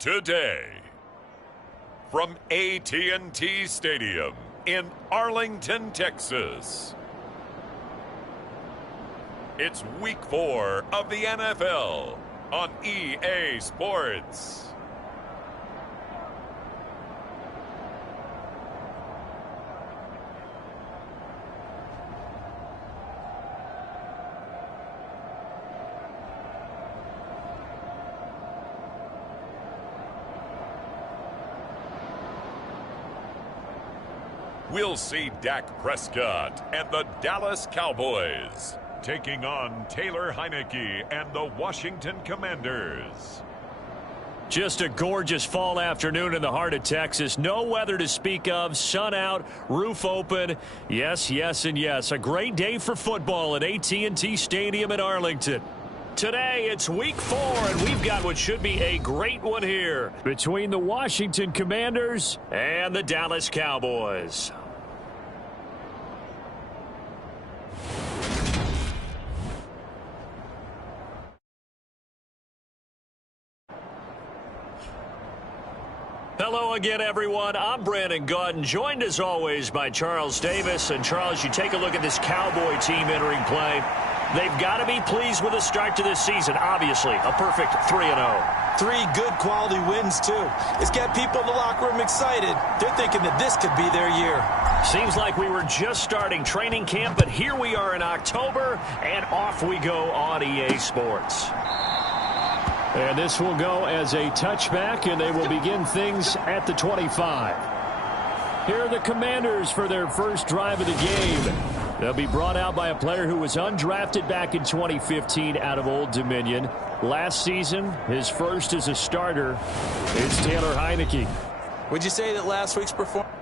Today, from AT&T Stadium in Arlington, Texas, it's Week 4 of the NFL on EA Sports. We'll see Dak Prescott and the Dallas Cowboys taking on Taylor Heineke and the Washington Commanders. Just a gorgeous fall afternoon in the heart of Texas. No weather to speak of. Sun out, roof open. Yes, yes, and yes. A great day for football at AT&T Stadium in Arlington. Today, it's Week 4, and we've got what should be a great one here between the Washington Commanders and the Dallas Cowboys. Hello again, everyone. I'm Brandon Gautin, joined as always by Charles Davis. And Charles, you take a look at this Cowboy team entering play. They've got to be pleased with the start to this season. Obviously, a perfect 3-0. 3 good quality wins, too. It's got people in the locker room excited. They're thinking that this could be their year. Seems like we were just starting training camp, but here we are in October, and off we go on EA Sports. And this will go as a touchback, and they will begin things at the 25. Here are the Commanders for their first drive of the game. They'll be brought out by a player who was undrafted back in 2015 out of Old Dominion. Last season, his first as a starter, it's Taylor Heineke. Would you say that last week's performance?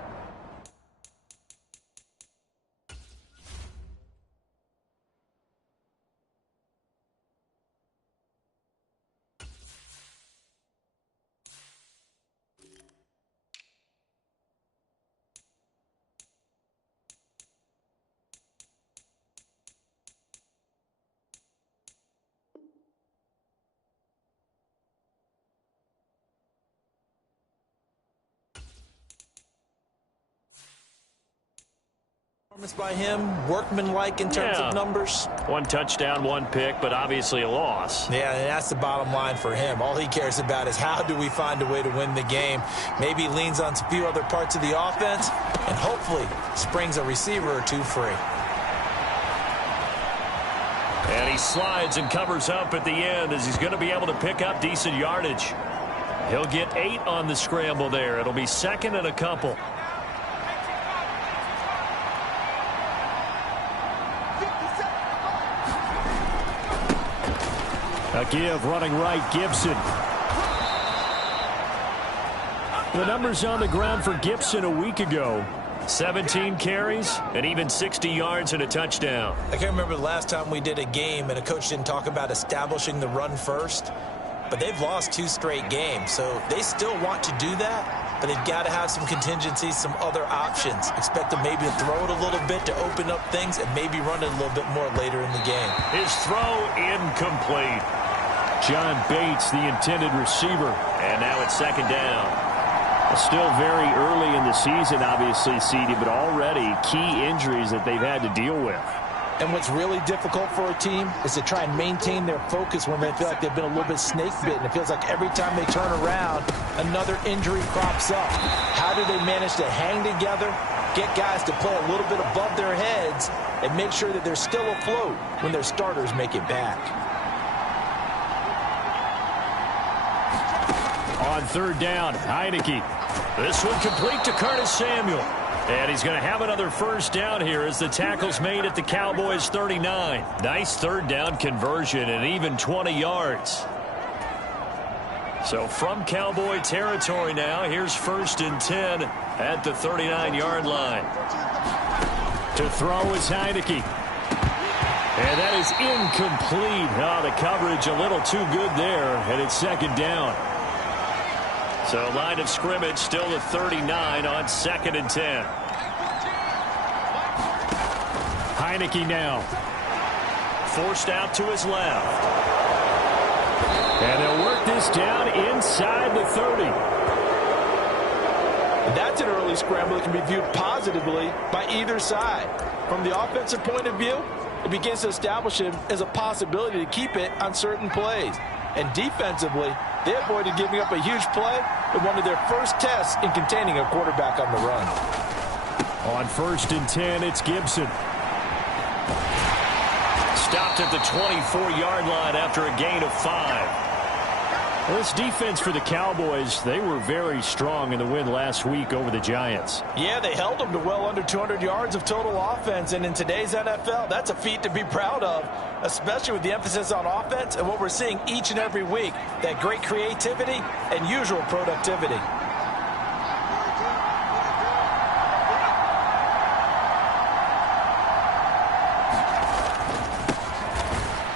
By him, workmanlike in terms of numbers. 1 touchdown, 1 pick, but obviously a loss. Yeah, and that's the bottom line for him. All he cares about is how do we find a way to win the game. Maybe he leans on a few other parts of the offense and hopefully springs a receiver or 2 free. And he slides and covers up at the end as he's going to be able to pick up decent yardage. He'll get 8 on the scramble there. It'll be 2nd and a couple. A give running right, Gibson. The numbers on the ground for Gibson a week ago. 17 carries and even 60 yards and a touchdown. I can't remember the last time we did a game and a coach didn't talk about establishing the run first, but they've lost 2 straight games, so they still want to do that, but they've got to have some contingencies, some other options. Expect them maybe to throw it a little bit to open up things and maybe run it a little bit more later in the game. His throw incomplete. John Bates, the intended receiver, and now it's second down. Still very early in the season, obviously, CD, but already key injuries that they've had to deal with. And what's really difficult for a team is to try and maintain their focus when they feel like they've been a little bit snake-bitten. It feels like every time they turn around, another injury crops up. How do they manage to hang together, get guys to play a little bit above their heads, and make sure that they're still afloat when their starters make it back? On third down, Heineke. This one complete to Curtis Samuel. And he's going to have another first down here as the tackle's made at the Cowboys 39. Nice third down conversion and even 20 yards. So from Cowboy territory now, here's 1st and 10 at the 39-yard line. To throw is Heineke. And that is incomplete. Oh, the coverage a little too good there, and it's second down. So line of scrimmage still the 39 on 2nd and 10. Heineke now. Forced out to his left. And they'll work this down inside the 30. And that's an early scramble that can be viewed positively by either side. From the offensive point of view, it begins to establish him as a possibility to keep it on certain plays. And defensively, they avoided giving up a huge play in one of their first tests in containing a quarterback on the run. On 1st and 10, it's Gibson. Stopped at the 24-yard line after a gain of 5. Well, this defense for the Cowboys, they were very strong in the win last week over the Giants. Yeah, they held them to well under 200 yards of total offense, and in today's NFL, that's a feat to be proud of, especially with the emphasis on offense and what we're seeing each and every week, that great creativity and usual productivity.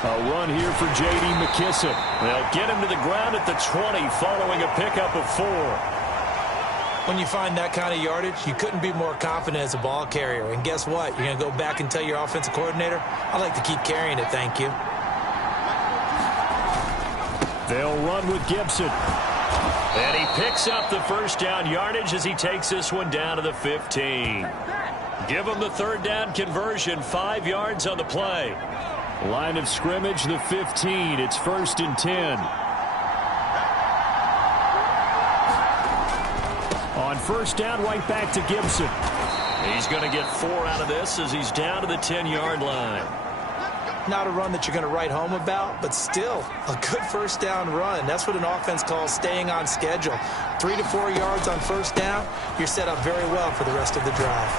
A run here for J.D. McKissick. They'll get him to the ground at the 20 following a pickup of 4. When you find that kind of yardage, you couldn't be more confident as a ball carrier. And guess what? You're going to go back and tell your offensive coordinator, I'd like to keep carrying it, thank you. They'll run with Gibson. And he picks up the first down yardage as he takes this one down to the 15. Give him the third down conversion, 5 yards on the play. Line of scrimmage, the 15. It's 1st and 10. On first down, right back to Gibson. He's going to get 4 out of this as he's down to the 10-yard line. Not a run that you're going to write home about, but still a good first down run. That's what an offense calls staying on schedule. 3 to 4 yards on first down, you're set up very well for the rest of the drive.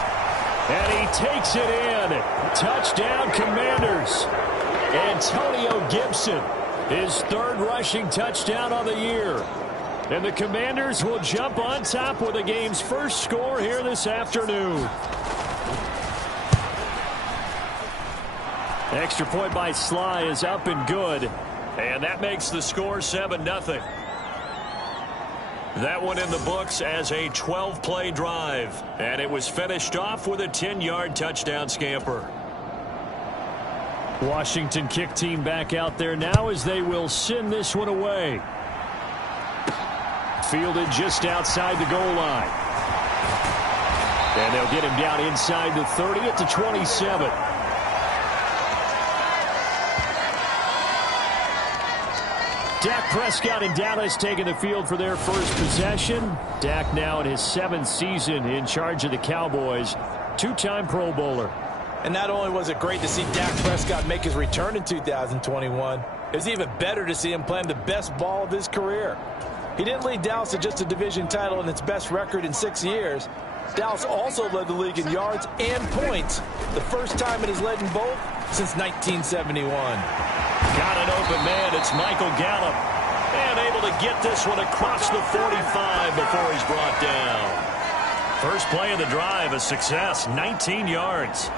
And he takes it in. Touchdown, Commanders. Antonio Gibson, his 3rd rushing touchdown on the year. And the Commanders will jump on top with the game's first score here this afternoon. Extra point by Sly is up and good. And that makes the score 7-0. That one in the books as a 12-play drive. And it was finished off with a 10-yard touchdown scamper. Washington kick team back out there now as they will send this one away. Fielded just outside the goal line. And they'll get him down inside the 30 at the 27. Dak Prescott and Dallas taking the field for their first possession. Dak now in his 7th season in charge of the Cowboys. 2-time Pro Bowler. And not only was it great to see Dak Prescott make his return in 2021, it was even better to see him playing the best ball of his career. He didn't lead Dallas to just a division title and its best record in 6 years. Dallas also led the league in yards and points, the first time it has led in both since 1971. Got an open man. It's Michael Gallup. And able to get this one across the 45 before he's brought down. First play of the drive, a success, 19 yards.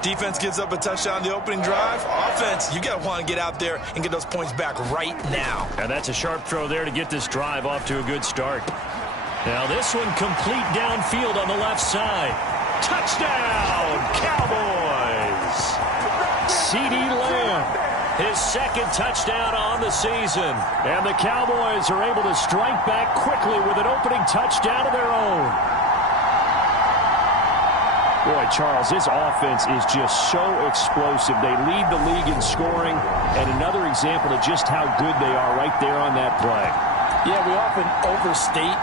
Defense gives up a touchdown the opening drive. Offense, you got to want to get out there and get those points back right now. And that's a sharp throw there to get this drive off to a good start. Now this one complete downfield on the left side. Touchdown, Cowboys! CeeDee Lamb, his second touchdown on the season. And the Cowboys are able to strike back quickly with an opening touchdown of their own. Boy, Charles, this offense is just so explosive. They lead the league in scoring, and another example of just how good they are right there on that play. Yeah, we often overstate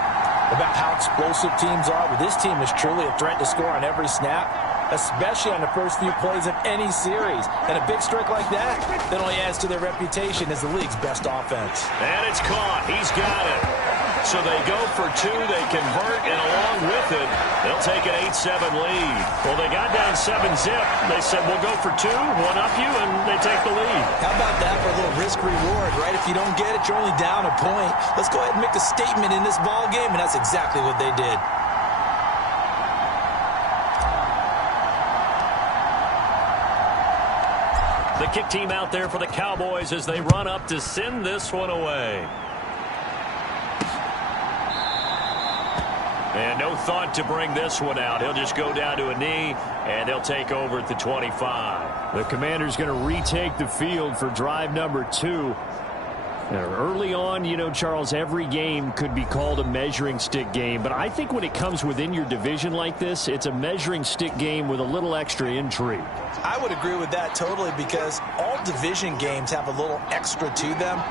about how explosive teams are, but this team is truly a threat to score on every snap, especially on the first few plays of any series. And a big streak like that only adds to their reputation as the league's best offense. And it's caught. He's got it. So they go for two, they convert, and along with it, they'll take an 8-7 lead. Well, they got down 7-zip. They said, we'll go for two, one up you, and they take the lead. How about that for a little risk-reward, right? If you don't get it, you're only down a point. Let's go ahead and make a statement in this ball game, and that's exactly what they did. The kick team out there for the Cowboys as they run up to send this one away. And no thought to bring this one out. He'll just go down to a knee, and they'll take over at the 25. The Commanders going to retake the field for drive number 2. Early on, you know, Charles, every game could be called a measuring stick game. But I think when it comes within your division like this, it's a measuring stick game with a little extra intrigue. I would agree with that totally because all division games have a little extra to them.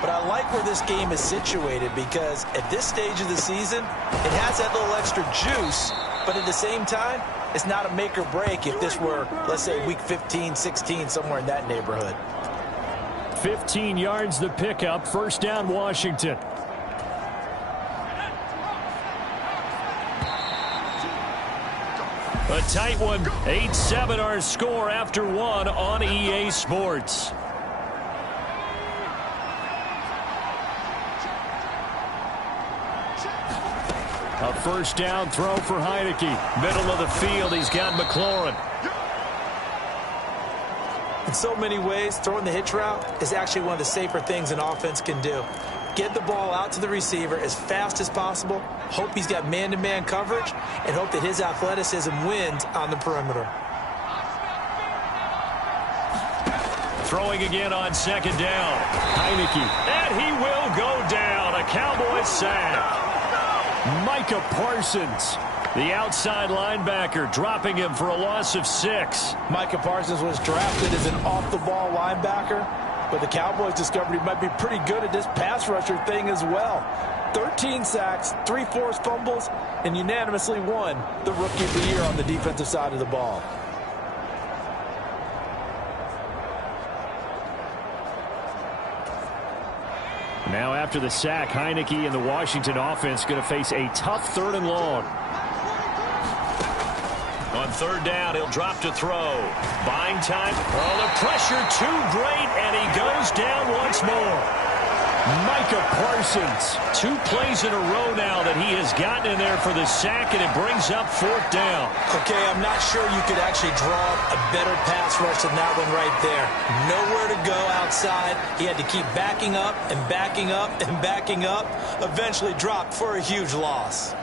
But I like where this game is situated because at this stage of the season, it has that little extra juice, but at the same time, it's not a make or break if this were, let's say, week 15, 16, somewhere in that neighborhood. 15 yards the pickup, first down Washington. A tight one, 8-7 our score after one on EA Sports. A first down throw for Heineke. Middle of the field, he's got McLaurin. In so many ways, throwing the hitch route is actually one of the safer things an offense can do. Get the ball out to the receiver as fast as possible, hope he's got man-to-man coverage, and hope that his athleticism wins on the perimeter. Throwing again on second down. Heineke. And he will go down. A Cowboys sack. Micah Parsons, the outside linebacker, dropping him for a loss of 6. Micah Parsons was drafted as an off-the-ball linebacker, but the Cowboys discovered he might be pretty good at this pass rusher thing as well. 13 sacks, 3 forced fumbles, and unanimously won the Rookie of the Year on the defensive side of the ball. Now after the sack, Heineke and the Washington offense going to face a tough 3rd and long. On third down, he'll drop to throw. Buying time. Oh, the pressure too great, and he goes down once more. Micah Parsons. 2 plays in a row now that he has gotten in there for the sack, and it brings up 4th down. Okay, I'm not sure you could actually draw a better pass rush than that one right there. Nowhere to go outside. He had to keep backing up and backing up and backing up. Eventually dropped for a huge loss.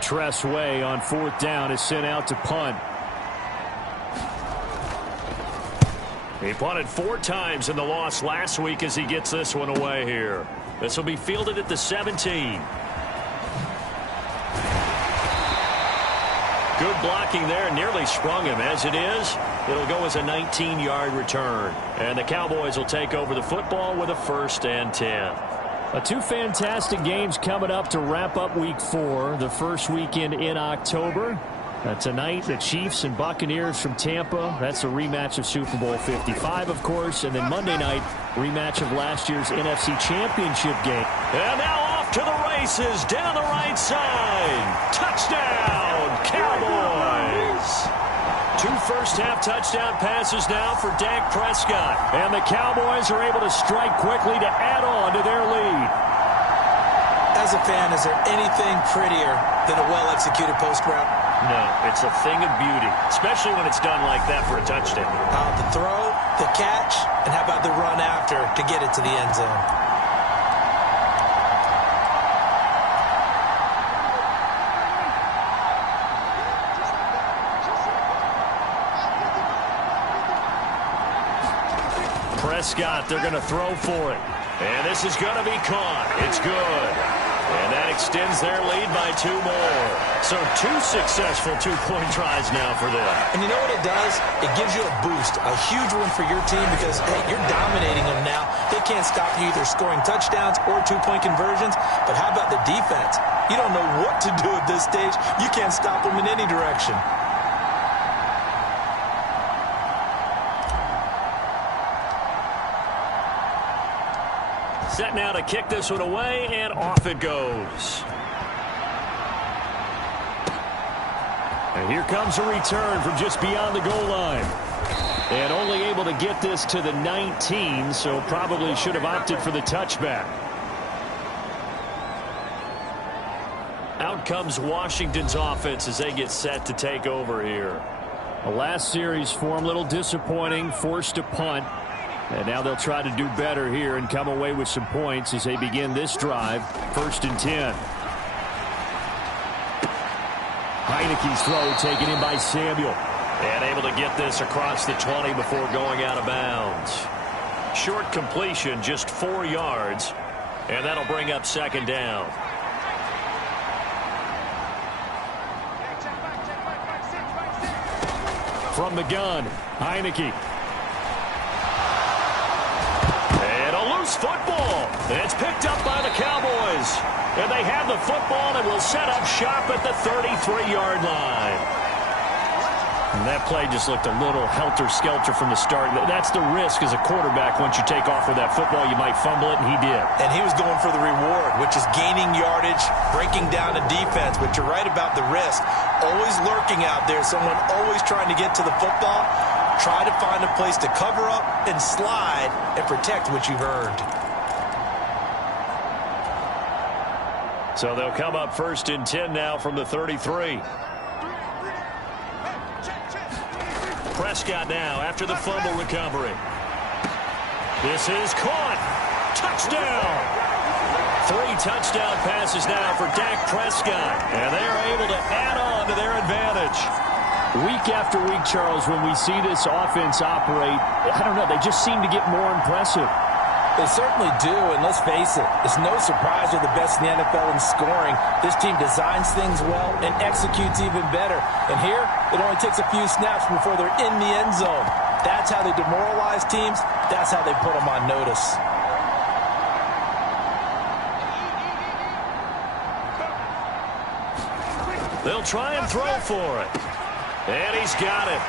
Tress Way on 4th down is sent out to punt. He punted 4 times in the loss last week as he gets this one away here. This will be fielded at the 17. Good blocking there, nearly sprung him. As it is, it'll go as a 19-yard return. And the Cowboys will take over the football with a 1st and 10. 2 fantastic games coming up to wrap up Week 4, the first weekend in October. Tonight, the Chiefs and Buccaneers from Tampa. That's a rematch of Super Bowl 55, of course. And then Monday night, rematch of last year's NFC Championship game. And now off to the races down the right side. Touchdown, Cowboys. 2 first-half touchdown passes now for Dak Prescott. And the Cowboys are able to strike quickly to add on to their lead. As a fan, is there anything prettier than a well-executed post route? No, it's a thing of beauty, especially when it's done like that for a touchdown. The throw, the catch, and how about the run after to get it to the end zone? Prescott, they're going to throw for it. And this is going to be caught. It's good. And that extends their lead by 2 more. So 2 successful two-point tries now for them. And you know what it does? It gives you a boost, a huge one for your team because, hey, you're dominating them now. They can't stop you either scoring touchdowns or two-point conversions. But how about the defense? You don't know what to do at this stage. You can't stop them in any direction. Set now to kick this one away, and off it goes. And here comes a return from just beyond the goal line. And only able to get this to the 19, so probably should have opted for the touchback. Out comes Washington's offense as they get set to take over here. The last series for them, a little disappointing, forced a punt. And now they'll try to do better here and come away with some points as they begin this drive. 1st and 10. Heineke's throw taken in by Samuel. And able to get this across the 20 before going out of bounds. Short completion, just 4 yards. And that'll bring up 2nd down. From the gun, Heineke. Football. It's picked up by the Cowboys. And they have the football and will set up shop at the 33-yard line. And that play just looked a little helter-skelter from the start. That's the risk as a quarterback. Once you take off with that football, you might fumble it, and he did. And he was going for the reward, which is gaining yardage, breaking down a defense. But you're right about the risk. Always lurking out there, someone always trying to get to the football. Try to find a place to cover up and slide and protect what you've earned. So they'll come up 1st and 10 now from the 33. Prescott now after the fumble recovery. This is caught. Touchdown. 3 touchdown passes now for Dak Prescott. And they are able to add on to their advantage. Week after week, Charles, when we see this offense operate, I don't know, they just seem to get more impressive. They certainly do, and let's face it, it's no surprise they're the best in the NFL in scoring. This team designs things well and executes even better. And here, it only takes a few snaps before they're in the end zone. That's how they demoralize teams. That's how they put them on notice. They'll try and throw for it. And he's got it.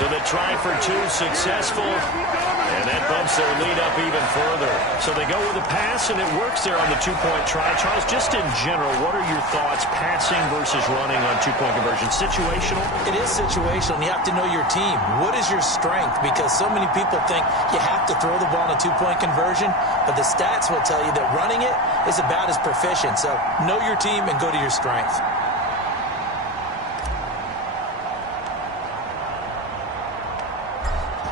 So the try for 2 successful. And that bumps their lead up even further. So they go with a pass, and it works there on the 2-point try. Charles, just in general, what are your thoughts passing versus running on 2-point conversion? Situational? It is situational. You have to know your team. What is your strength? Because so many people think you have to throw the ball in a 2-point conversion, but the stats will tell you that running it is about as proficient. So know your team and go to your strength.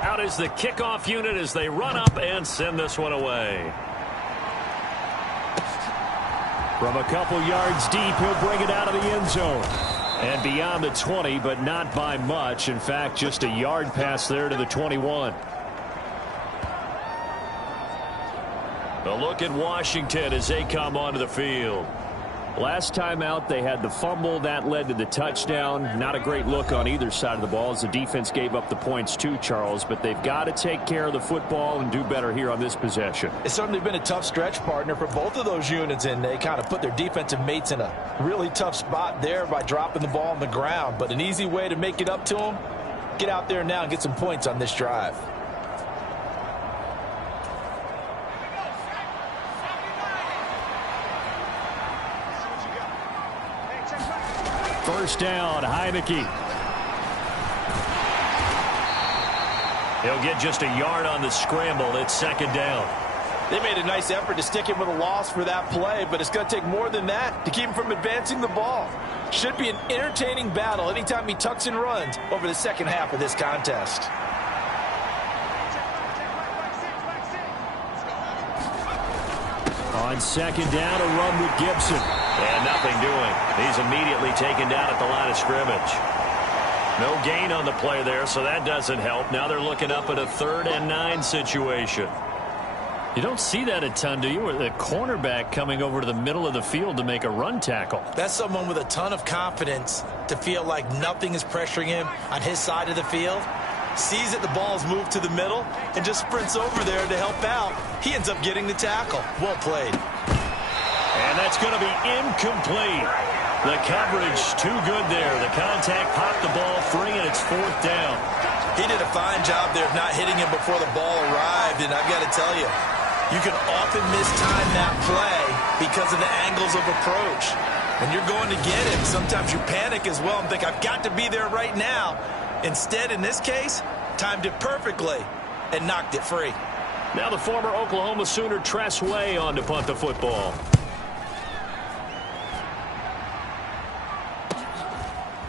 Out is the kickoff unit as they run up and send this one away. From a couple yards deep, he'll bring it out of the end zone. And beyond the 20, but not by much. In fact, just a yard pass there to the 21. A look at Washington as they come onto the field. Last time out, they had the fumble. That led to the touchdown. Not a great look on either side of the ball as the defense gave up the points too, Charles. But they've got to take care of the football and do better here on this possession. It's certainly been a tough stretch, partner, for both of those units, and they kind of put their defensive mates in a really tough spot there by dropping the ball on the ground. But an easy way to make it up to them, get out there now and get some points on this drive. First down, Heineke. He'll get just a yard on the scramble. It's second down. They made a nice effort to stick him with a loss for that play, but it's going to take more than that to keep him from advancing the ball. Should be an entertaining battle anytime he tucks and runs over the second half of this contest. On second down, a run with Gibson. And nothing doing. He's immediately taken down at the line of scrimmage. No gain on the play there, so that doesn't help. Now they're looking up at a 3rd and 9 situation. You don't see that a ton, do you? Or the cornerback coming over to the middle of the field to make a run tackle. That's someone with a ton of confidence to feel like nothing is pressuring him on his side of the field. Sees that the ball's moved to the middle and just sprints over there to help out. He ends up getting the tackle. Well played. And that's going to be incomplete. The coverage too good there. The contact popped the ball free, and it's 4th down. He did a fine job there of not hitting him before the ball arrived, and I've got to tell you, you can often mistime that play because of the angles of approach. When you're going to get him, sometimes you panic as well and think, I've got to be there right now. Instead, in this case, timed it perfectly and knocked it free. Now the former Oklahoma Sooner Tress Way on to punt the football.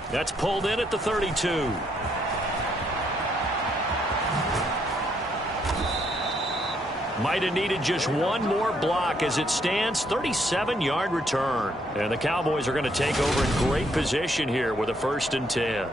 That's pulled in at the 32. Might have needed just one more block. As it stands, 37-yard return. And the Cowboys are going to take over in great position here with a 1st and 10.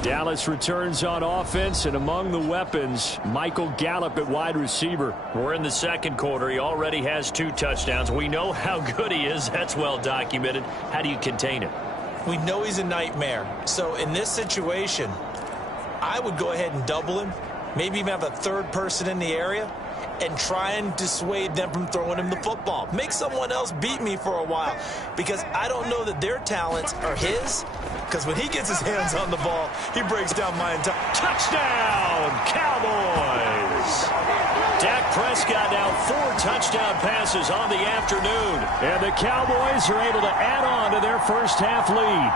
Dallas returns on offense, and among the weapons, Michael Gallup at wide receiver. We're in the second quarter. He already has 2 touchdowns. We know how good he is. That's well documented. How do you contain him? We know he's a nightmare. So in this situation, I would go ahead and double him, maybe even have a 3rd person in the area, and try and dissuade them from throwing him the football. Make someone else beat me for a while, because I don't know that their talents are his, because when he gets his hands on the ball, he breaks down my entire... Touchdown, Cowboys! Dak Prescott now 4 touchdown passes on the afternoon. And the Cowboys are able to add on to their first half lead.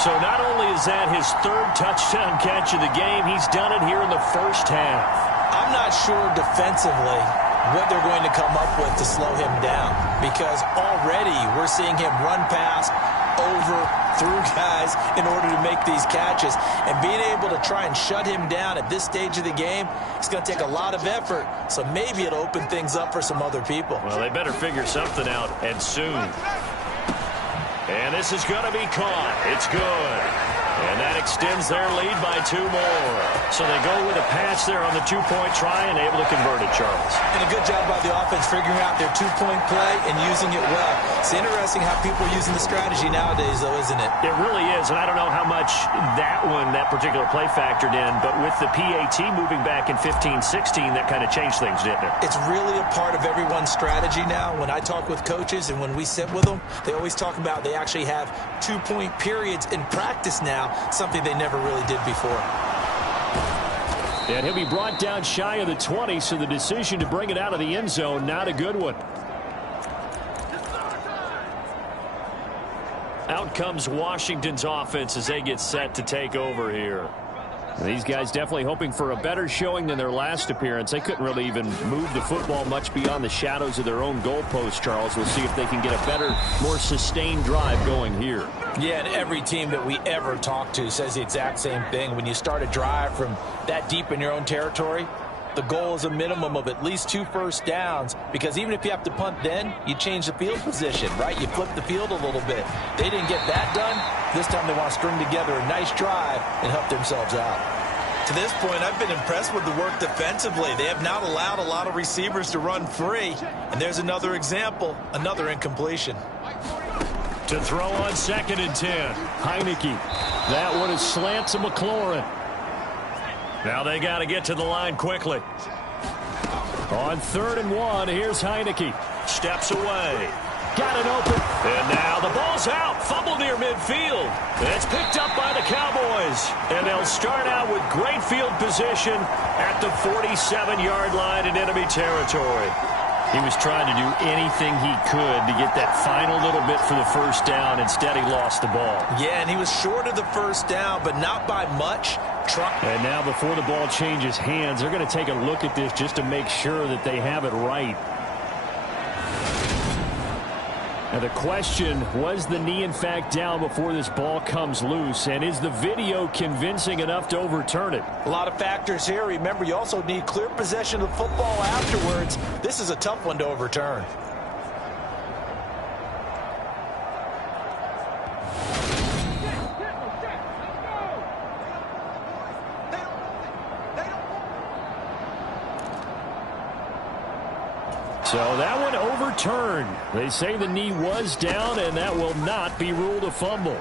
So not only is that his 3rd touchdown catch of the game, he's done it here in the first half. I'm not sure defensively what they're going to come up with to slow him down, because already we're seeing him run past, over, through guys in order to make these catches. And being able to try and shut him down at this stage of the game, it's going to take a lot of effort. So maybe it'll open things up for some other people. Well, they better figure something out, and soon. And this is going to be caught. It's good. And that extends their lead by 2 more. So they go with a pass there on the 2-point try and able to convert it, Charles. And a good job by the offense figuring out their 2-point play and using it well. It's interesting how people are using the strategy nowadays, though, isn't it? It really is, and I don't know how much that particular play factored in, but with the PAT moving back in 15-16, that kind of changed things, didn't it? It's really a part of everyone's strategy now. When I talk with coaches and when we sit with them, they always talk about they actually have 2-point periods in practice now, something they never really did before. And he'll be brought down shy of the 20, so the decision to bring it out of the end zone, not a good one. Out comes Washington's offense as they get set to take over here. These guys definitely hoping for a better showing than their last appearance. They couldn't really even move the football much beyond the shadows of their own goalpost, Charles. We'll see if they can get a better, more sustained drive going here. Yeah, and every team that we ever talk to says the exact same thing. When you start a drive from that deep in your own territory, the goal is a minimum of at least 2 first downs, because even if you have to punt then, you change the field position, right? You flip the field a little bit. They didn't get that done. This time they want to string together a nice drive and help themselves out. To this point, I've been impressed with the work defensively. They have not allowed a lot of receivers to run free. And there's another example, another incompletion. To throw on 2nd and 10. Heineke. That one is slant to McLaurin. Now they got to get to the line quickly. On 3rd and 1, here's Heineke. Steps away. Got it open. And now the ball's out. Fumble near midfield. It's picked up by the Cowboys. And they'll start out with great field position at the 47-yard line in enemy territory. He was trying to do anything he could to get that final little bit for the first down. Instead, he lost the ball. Yeah, and he was short of the first down, but not by much. And now before the ball changes hands, they're going to take a look at this just to make sure that they have it right. Now the question, was the knee in fact down before this ball comes loose? And is the video convincing enough to overturn it? A lot of factors here. Remember, you also need clear possession of the football afterwards. This is a tough one to overturn. So that one overturned. They say the knee was down, and that will not be ruled a fumble.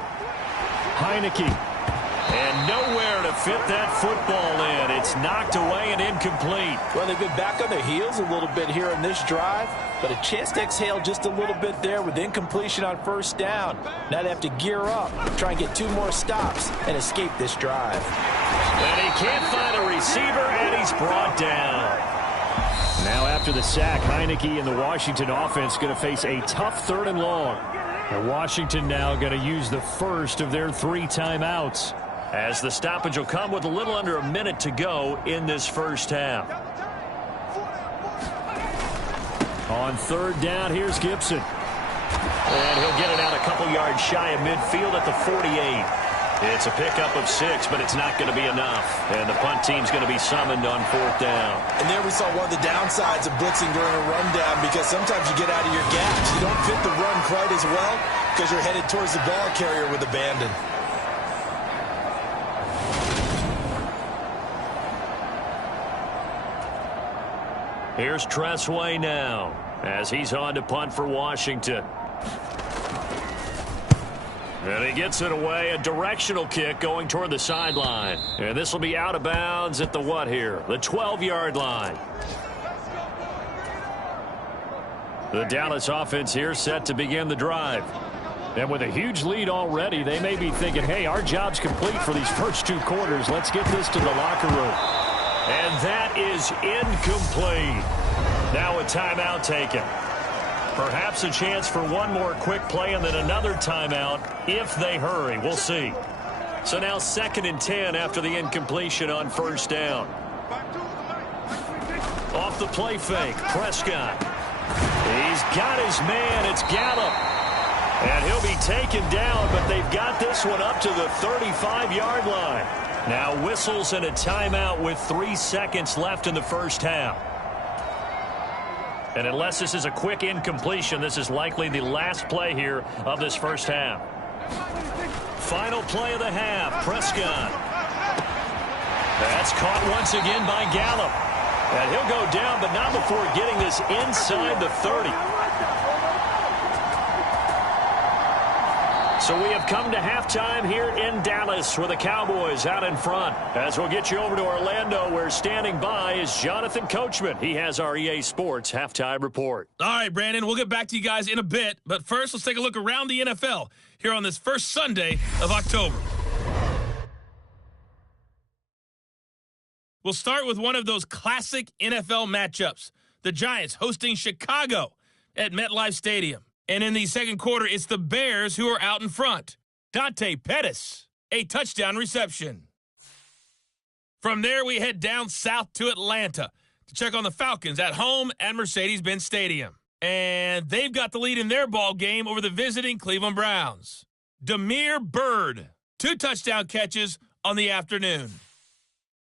Heineke. And nowhere to fit that football in. It's knocked away and incomplete. Well, they've been back on their heels a little bit here in this drive, but a chance to exhale just a little bit there with incompletion on first down. Now they have to gear up, try and get 2 more stops, and escape this drive. And he can't find a receiver, and he's brought down. Now after the sack, Heineke and the Washington offense going to face a tough 3rd and long. And Washington now going to use the first of their 3 timeouts, as the stoppage will come with a little under a minute to go in this first half. On 3rd down, here's Gibson. And he'll get it out a couple yards shy of midfield at the 48. It's a pickup of 6, but it's not going to be enough. And the punt team's going to be summoned on 4th down. And there we saw one of the downsides of blitzing during a rundown, because sometimes you get out of your gaps. You don't fit the run quite as well because you're headed towards the ball carrier with abandon. Here's Tressway now as he's on to punt for Washington. And he gets it away, a directional kick going toward the sideline. And this will be out of bounds at the what here? The 12-yard line. The Dallas offense here set to begin the drive. And with a huge lead already, they may be thinking, hey, our job's complete for these first 2 quarters. Let's get this to the locker room. And that is incomplete. Now a timeout taken. Perhaps a chance for one more quick play and then another timeout if they hurry. We'll see. So now 2nd and 10 after the incompletion on first down. Off the play fake, Prescott. He's got his man. It's Gallup. And he'll be taken down, but they've got this one up to the 35-yard line. Now whistles and a timeout with 3 seconds left in the first half. And unless this is a quick incompletion, this is likely the last play here of this first half. Final play of the half, Prescott. That's caught once again by Gallup. And he'll go down, but not before getting this inside the 30. So we have come to halftime here in Dallas with the Cowboys out in front. As we'll get you over to Orlando, where standing by is Jonathan Coachman. He has our EA Sports halftime report. All right, Brandon, we'll get back to you guys in a bit. But first, let's take a look around the NFL here on this first Sunday of October. We'll start with one of those classic NFL matchups. The Giants hosting Chicago at MetLife Stadium. And in the second quarter, it's the Bears who are out in front. Dante Pettis, a touchdown reception. From there, we head down south to Atlanta to check on the Falcons at home at Mercedes-Benz Stadium. And they've got the lead in their ball game over the visiting Cleveland Browns. Damiere Byrd, 2 touchdown catches on the afternoon.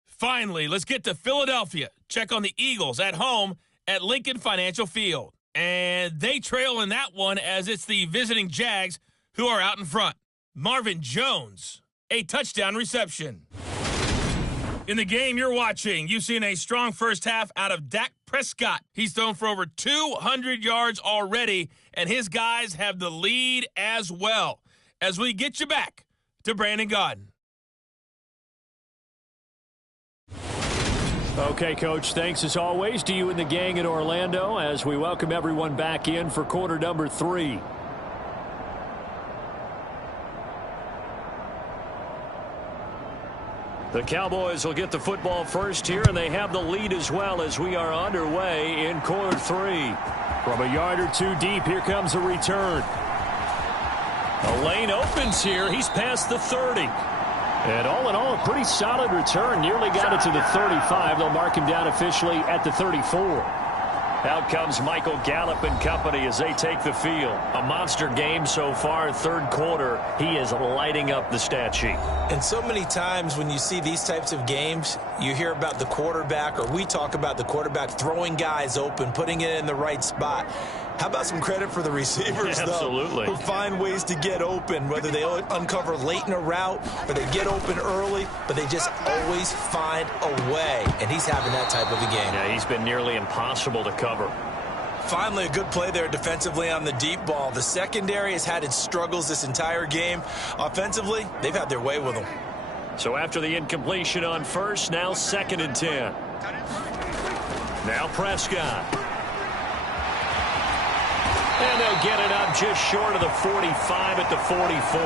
Finally, let's get to Philadelphia. Check on the Eagles at home at Lincoln Financial Field. And they trail in that one as it's the visiting Jags who are out in front. Marvin Jones, a touchdown reception. In the game you're watching, you've seen a strong first half out of Dak Prescott. He's thrown for over 200 yards already, and his guys have the lead as well. As we get you back to Brandon Gaudin. Okay, Coach, thanks as always to you and the gang in Orlando as we welcome everyone back in for quarter number 3. The Cowboys will get the football first here, and they have the lead as well as we are underway in quarter 3. From a yard or two deep, here comes a return. A lane opens here. He's past the 30. And all in all, a pretty solid return. Nearly got it to the 35. They'll mark him down officially at the 34. Out comes Michael Gallup and company as they take the field. A monster game so far, third quarter. He is lighting up the stat sheet. And so many times when you see these types of games, you hear about the quarterback, or we talk about the quarterback throwing guys open, putting it in the right spot. How about some credit for the receivers, Absolutely. though, who find ways to get open, whether they uncover late in a route or they get open early, but they just always find a way. And he's having that type of a game. Yeah, he's been nearly impossible to cover. Finally, a good play there defensively on the deep ball. The secondary has had its struggles this entire game. Offensively, they've had their way with them. So after the incompletion on first, now 2nd and 10. Now Prescott. And they'll get it up just short of the 45 at the 44.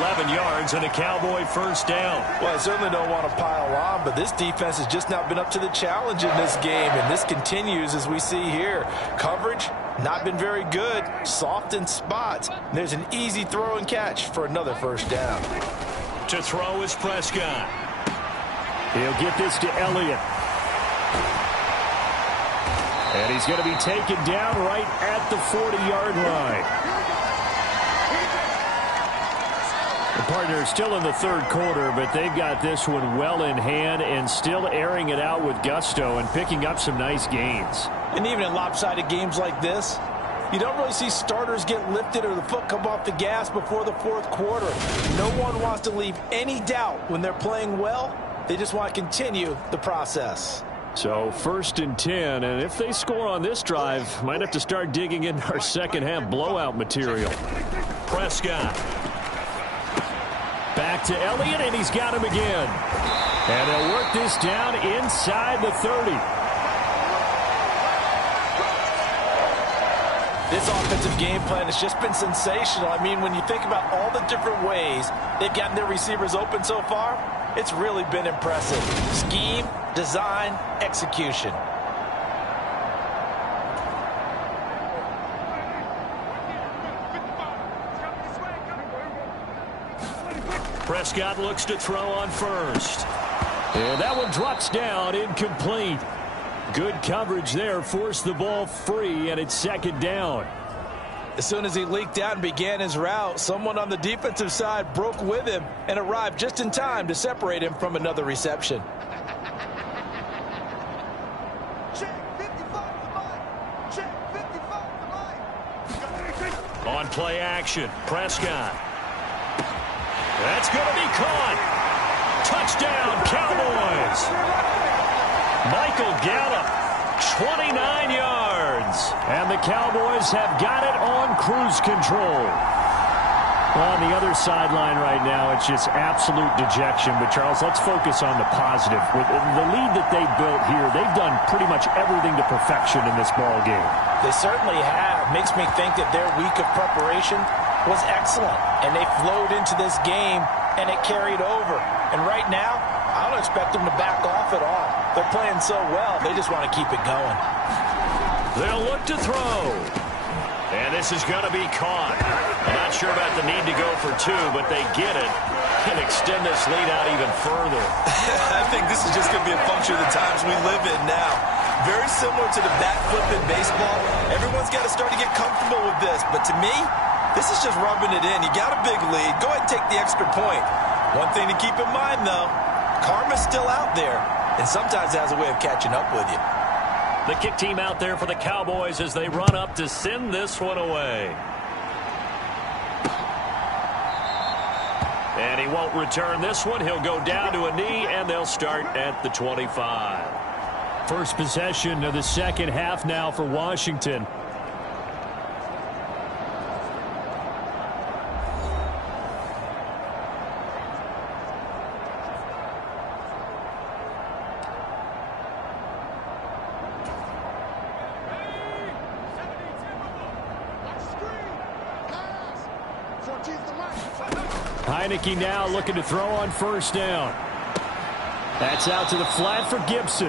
11 yards and a Cowboy first down. Well, I certainly don't want to pile on, but this defense has just not been up to the challenge in this game, and this continues as we see here. Coverage, not been very good, soft in spots. There's an easy throw and catch for another first down. To throw is Prescott. He'll get this to Elliott. And he's going to be taken down right at the 40-yard line. The partners still in the third quarter, but they've got this one well in hand and still airing it out with gusto and picking up some nice gains. And even in lopsided games like this, you don't really see starters get lifted or the foot come off the gas before the fourth quarter. No one wants to leave any doubt when they're playing well. They just want to continue the process. So 1st and 10, and if they score on this drive, might have to start digging into our second half blowout material. Prescott. Back to Elliott, and he's got him again. And they'll work this down inside the 30. This offensive game plan has just been sensational. I mean, when you think about all the different ways they've gotten their receivers open so far, it's really been impressive. Scheme, design, execution. Prescott looks to throw on first. And that one drops down, incomplete. Good coverage there, forced the ball free, and it's 2nd down. As soon as he leaked out and began his route, someone on the defensive side broke with him and arrived just in time to separate him from another reception. On play action, Prescott. That's going to be caught. Touchdown, Cowboys. Michael Gallup, 29 yards. And the Cowboys have got it on cruise control. On the other sideline right now, it's just absolute dejection. But, Charles, let's focus on the positive. With the lead that they built here, they've done pretty much everything to perfection in this ball game. They certainly have. Makes me think that their week of preparation was excellent. And they flowed into this game, and it carried over. And right now, I don't expect them to back off at all. They're playing so well, they just want to keep it going. They'll look to throw. And this is going to be caught. I'm not sure about the need to go for 2, but they get it and extend this lead out even further. I think this is just going to be a function of the times we live in now. Very similar to the bat flip in baseball. Everyone's got to start to get comfortable with this. But to me, this is just rubbing it in. You got a big lead. Go ahead and take the extra point. One thing to keep in mind, though, karma's still out there, and sometimes it has a way of catching up with you. The kick team out there for the Cowboys as they run up to send this one away. And he won't return this one. He'll go down to a knee, and they'll start at the 25. First possession of the second half now for Washington. Heineke now looking to throw on first down. That's out to the flat for Gibson.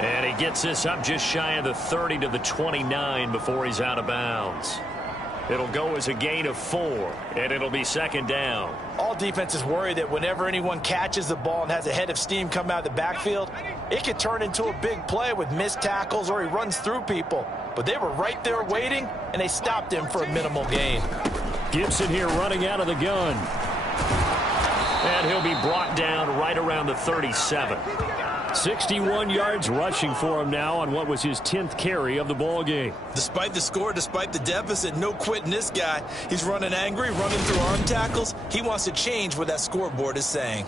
And he gets this up just shy of the 30 to the 29 before he's out of bounds. It'll go as a gain of 4, and it'll be second down. All defenses worry that whenever anyone catches the ball and has a head of steam come out of the backfield, it could turn into a big play with missed tackles or he runs through people. But they were right there waiting, and they stopped him for a minimal gain. Gibson here running out of the gun. And he'll be brought down right around the 37. 61 yards rushing for him now on what was his 10th carry of the ball game. Despite the score, despite the deficit, no quitting this guy. He's running angry, running through arm tackles. He wants to change what that scoreboard is saying.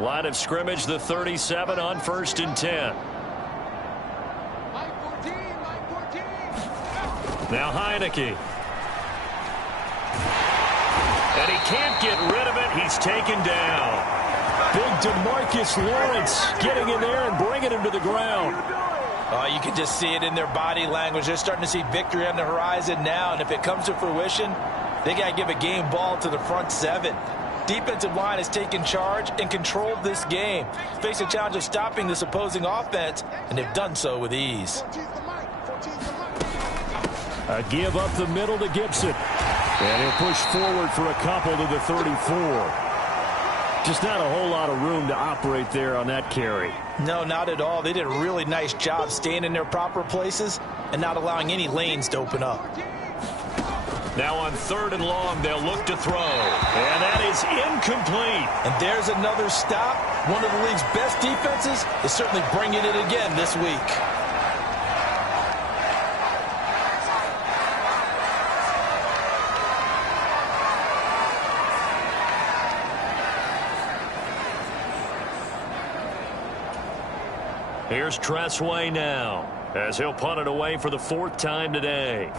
Line of scrimmage, the 37 on 1st and 10. Now Heineke. And he can't get rid of it. He's taken down. Big DeMarcus Lawrence getting in there and bringing him to the ground. You can just see it in their body language. They're starting to see victory on the horizon now, and if it comes to fruition, they got to give a game ball to the front 7. Defensive line has taken charge and controlled this game. Face a challenge of stopping this opposing offense, and they've done so with ease. A give up the middle to Gibson. And he'll push forward for a couple to the 34. Just not a whole lot of room to operate there on that carry. No, not at all. They did a really nice job staying in their proper places and not allowing any lanes to open up. Now on 3rd and long, they'll look to throw. And that is incomplete. And there's another stop. One of the league's best defenses is certainly bringing it again this week. Here's Tressway now, as he'll punt it away for the 4th time today.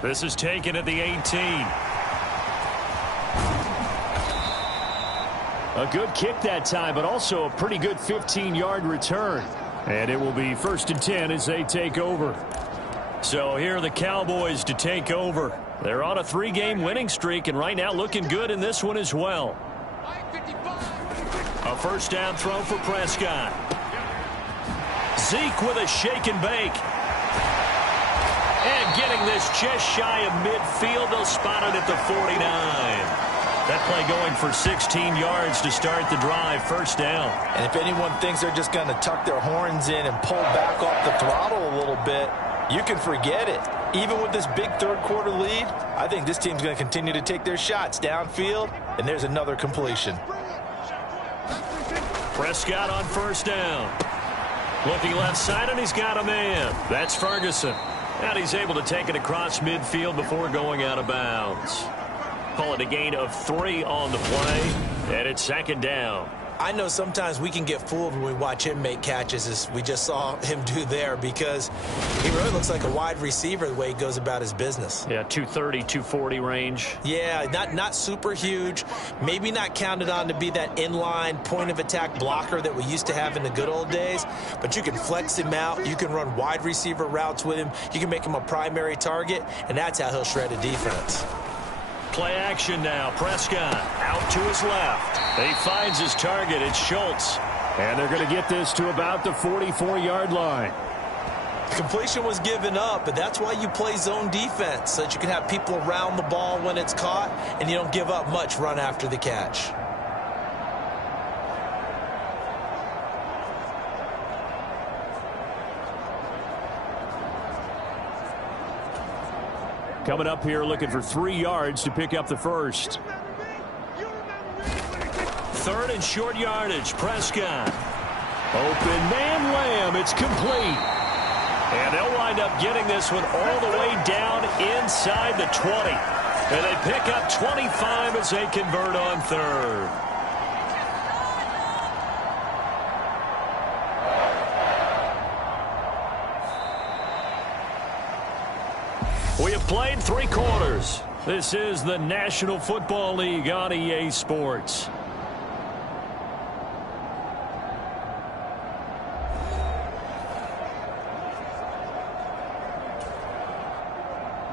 This is taken at the 18. A good kick that time, but also a pretty good 15-yard return. And it will be 1st and 10 as they take over. So here are the Cowboys to take over. They're on a 3-game winning streak, and right now looking good in this one as well. A first down throw for Prescott. Zeke with a shake and bake. And getting this just shy of midfield. They'll spot it at the 49. That play going for 16 yards to start the drive. First down. And if anyone thinks they're just going to tuck their horns in and pull back off the throttle a little bit, you can forget it. Even with this big third-quarter lead, I think this team's going to continue to take their shots downfield, and there's another completion. Prescott on first down. Looking left side, and he's got a man. That's Ferguson. And he's able to take it across midfield before going out of bounds. Call it a gain of 3 on the play, and it's 2nd down. I know sometimes we can get fooled when we watch him make catches, as we just saw him do there, because he really looks like a wide receiver the way he goes about his business. Yeah, 230, 240 range. Yeah, not super huge. Maybe not counted on to be that inline point-of-attack blocker that we used to have in the good old days, but you can flex him out. You can run wide receiver routes with him. You can make him a primary target, and that's how he'll shred a defense. Play action now. Prescott out to his left. He finds his target. It's Schultz. And they're going to get this to about the 44-yard line. The completion was given up, but that's why you play zone defense, so that you can have people around the ball when it's caught, and you don't give up much run after the catch. Coming up here looking for 3 yards to pick up the first. 3rd and short yardage. Prescott. Open man Lamb. It's complete. And they'll wind up getting this one all the way down inside the 20. And they pick up 25 as they convert on third. We have played 3 quarters. This is the National Football League on EA Sports.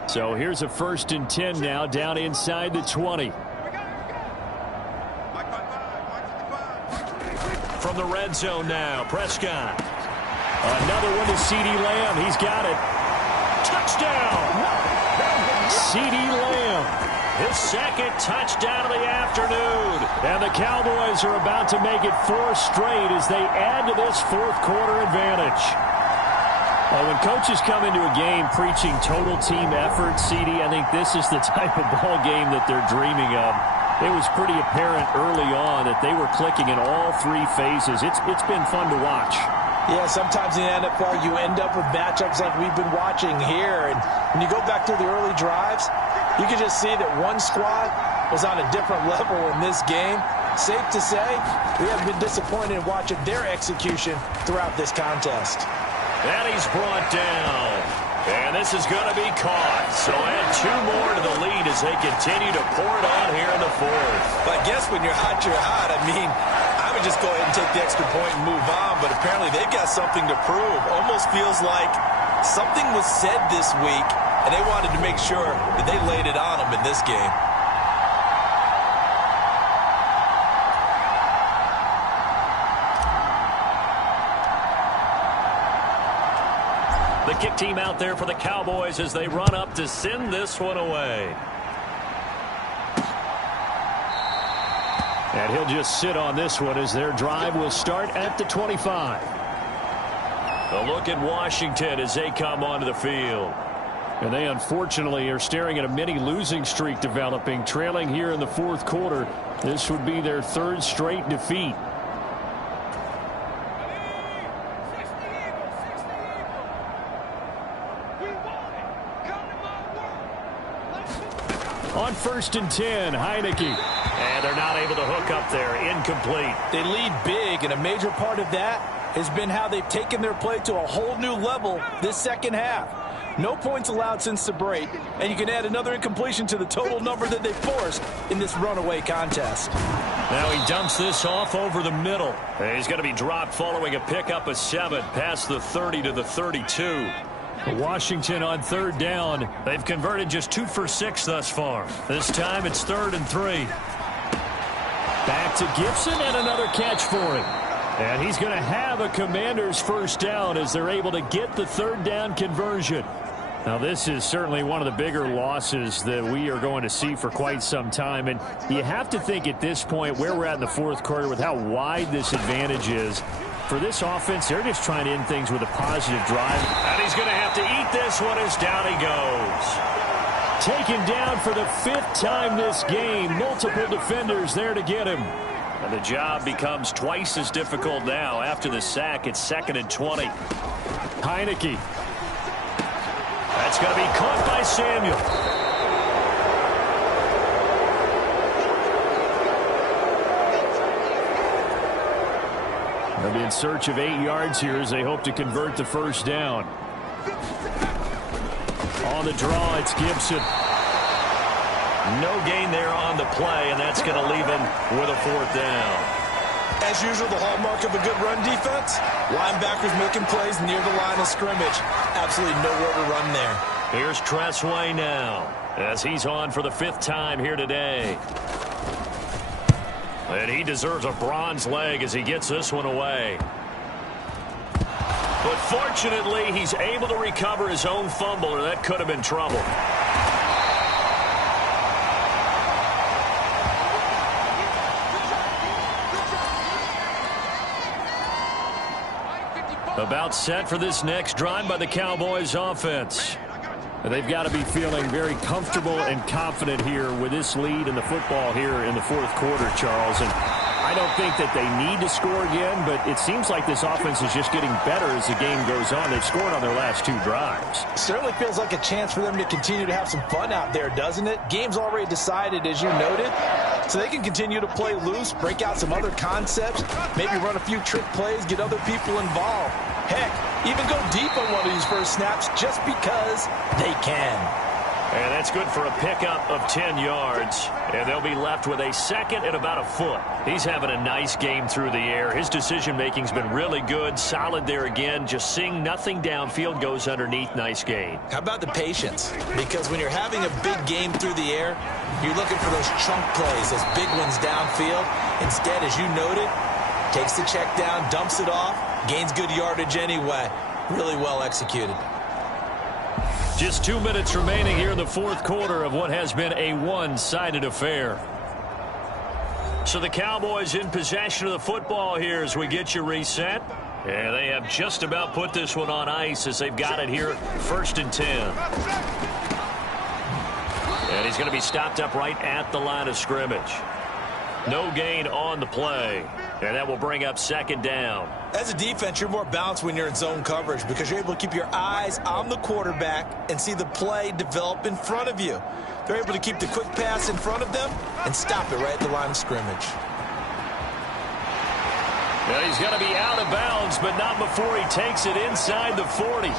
So here's a 1st and 10 now down inside the 20. From the red zone now, Prescott. Another one to C.D. Lamb. He's got it. Touchdown! C.D. Lamb, his 2nd touchdown of the afternoon. And the Cowboys are about to make it 4 straight as they add to this 4th quarter advantage. Well, when coaches come into a game preaching total team effort, CD, I think this is the type of ball game that they're dreaming of. It was pretty apparent early on that they were clicking in all 3 phases. It's been fun to watch. Yeah, sometimes in the NFL you end up with matchups like we've been watching here. And when you go back to the early drives, you can just see that one squad was on a different level in this game. Safe to say, we have been disappointed in watching their execution throughout this contest. And he's brought down. And this is going to be caught. So add 2 more to the lead as they continue to pour it on here in the 4th. But I guess when you're hot, you're hot. I mean, I would just go ahead and take the extra point and move on. But apparently they've got something to prove. Almost feels like something was said this week, and they wanted to make sure that they laid it on them in this game. The kick team out there for the Cowboys as they run up to send this one away. And he'll just sit on this one as their drive will start at the 25. A look at Washington as they come onto the field. And they unfortunately are staring at a mini losing streak developing, trailing here in the 4th quarter. This would be their 3rd straight defeat. On 1st and 10, Heineke. And they're not able to hook up there. Incomplete. They lead big, and a major part of that has been how they've taken their play to a whole new level this 2nd half. No points allowed since the break, and you can add another incompletion to the total number that they forced in this runaway contest. Now he dumps this off over the middle. He's going to be dropped following a pickup of 7 past the 30 to the 32. Washington on 3rd down. They've converted just 2 for 6 thus far. This time it's 3rd and 3. Back to Gibson and another catch for him. And he's going to have a Commanders 1st down as they're able to get the 3rd down conversion. Now this is certainly one of the bigger losses that we are going to see for quite some time. And you have to think at this point where we're at in the 4th quarter with how wide this advantage is. For this offense, they're just trying to end things with a positive drive. And he's going to have to eat this one as down he goes. Taken down for the 5th time this game. Multiple defenders there to get him. And the job becomes twice as difficult now. After the sack, it's 2nd and 20. Heineke. That's going to be caught by Samuel. They'll be in search of 8 yards here as they hope to convert the 1st down. On the draw, it's Gibson. No gain there on the play, and that's going to leave him with a 4th down. As usual, the hallmark of a good run defense, linebackers making plays near the line of scrimmage. Absolutely nowhere to run there. Here's Tressway now as he's on for the 5th time here today. And he deserves a bronze leg as he gets this one away. But fortunately, he's able to recover his own fumble, or that could have been trouble. About set for this next drive by the Cowboys offense. They've got to be feeling very comfortable and confident here with this lead in the football here in the 4th quarter, Charles. And I I don't think that they need to score again, but it seems like this offense is just getting better as the game goes on. They've scored on their last 2 drives. Certainly feels like a chance for them to continue to have some fun out there, doesn't it? Game's already decided, as you noted, so they can continue to play loose, break out some other concepts, maybe run a few trick plays, get other people involved. Heck, even go deep on one of these first snaps just because they can. And that's good for a pickup of 10 yards. And they'll be left with a second and about a foot. He's having a nice game through the air. His decision-making's been really good. Solid there again. Just seeing nothing downfield, goes underneath. Nice gain. How about the patience? Because when you're having a big game through the air, you're looking for those chunk plays, those big ones downfield. Instead, as you noted, takes the check down, dumps it off, gains good yardage anyway. Really well executed. Just 2 minutes remaining here in the 4th quarter of what has been a one-sided affair. So the Cowboys in possession of the football here as we get you reset. Yeah, they have just about put this one on ice as they've got it here, 1st and 10. And he's going to be stopped up right at the line of scrimmage. No gain on the play. And that will bring up 2nd down. As a defense, you're more balanced when you're in zone coverage because you're able to keep your eyes on the quarterback and see the play develop in front of you. They're able to keep the quick pass in front of them and stop it right at the line of scrimmage. Well, he's going to be out of bounds, but not before he takes it inside the 40.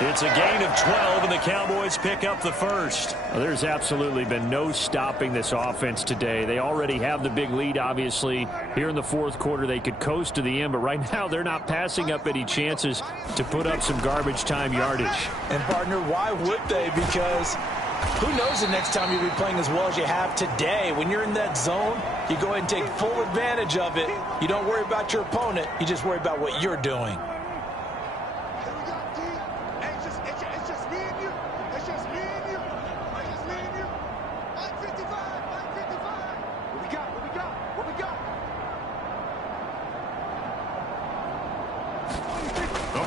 It's a gain of 12, and the Cowboys pick up the first. Well, there's absolutely been no stopping this offense today. They already have the big lead, obviously. Here in the 4th quarter, they could coast to the end, but right now they're not passing up any chances to put up some garbage time yardage. And, partner, why would they? Because who knows the next time you'll be playing as well as you have today. When you're in that zone, you go ahead and take full advantage of it. You don't worry about your opponent. You just worry about what you're doing.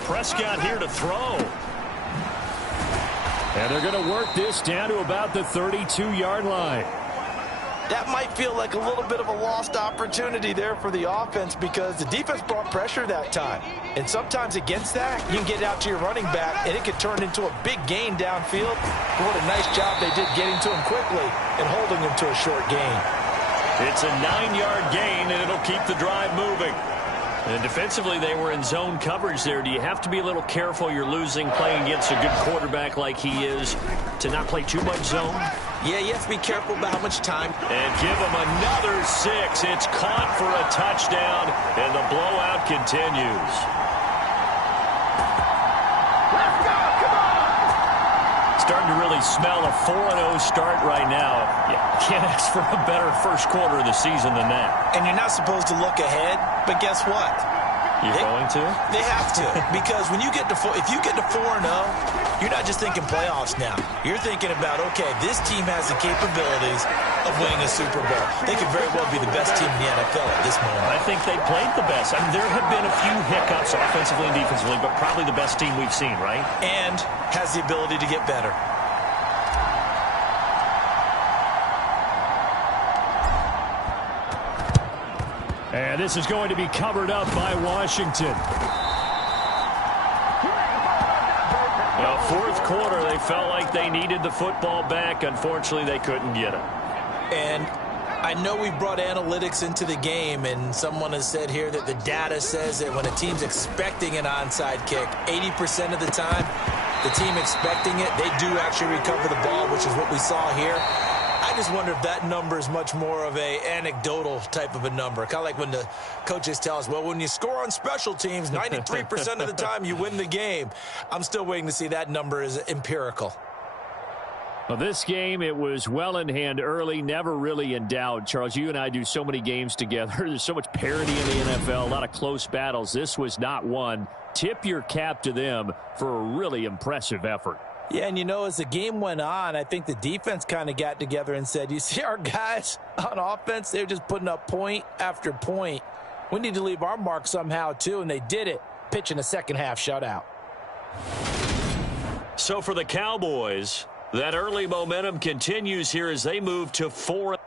Prescott here to throw. And they're going to work this down to about the 32-yard line. That might feel like a little bit of a lost opportunity there for the offense because the defense brought pressure that time. And sometimes against that, you can get out to your running back, and it could turn into a big gain downfield. But what a nice job they did getting to him quickly and holding him to a short gain. It's a 9-yard gain, and it'll keep the drive moving. And defensively, they were in zone coverage there. Do you have to be a little careful? You're losing playing against a good quarterback like he is to not play too much zone? Yeah, you have to be careful about how much time. And give him another 6. It's caught for a touchdown, and the blowout continues. Let's go! Come on! Starting to really smell a 4-0 start right now. You can't ask for a better first quarter of the season than that. And you're not supposed to look ahead, but guess what? You're going to? They have to, because when you get to if you get to 4-0, you're not just thinking playoffs now. You're thinking about, okay, this team has the capabilities of winning a Super Bowl. They could very well be the best team in the NFL at this moment. I think they played the best. I mean, there have been a few hiccups offensively and defensively, but probably the best team we've seen, right? And has the ability to get better. And this is going to be covered up by Washington. Well, 4th quarter, they felt like they needed the football back. Unfortunately, they couldn't get it. And I know we brought analytics into the game, and someone has said here that the data says that when a team's expecting an onside kick, 80% of the time, the team expecting it, they do actually recover the ball, which is what we saw here. I just wonder if that number is much more of a anecdotal type of a number. Kind of like when the coaches tell us, well, when you score on special teams, 93% of the time you win the game. I'm still waiting to see that number is empirical. Well, this game, it was well in hand early, never really in doubt. Charles, you and I do so many games together. There's so much parity in the NFL, a lot of close battles. This was not one. Tip your cap to them for a really impressive effort. Yeah, and you know, as the game went on, I think the defense kind of got together and said, you see our guys on offense, they're just putting up point after point. We need to leave our mark somehow, too, and they did it, pitching a second-half shutout. So for the Cowboys, that early momentum continues here as they move to 4.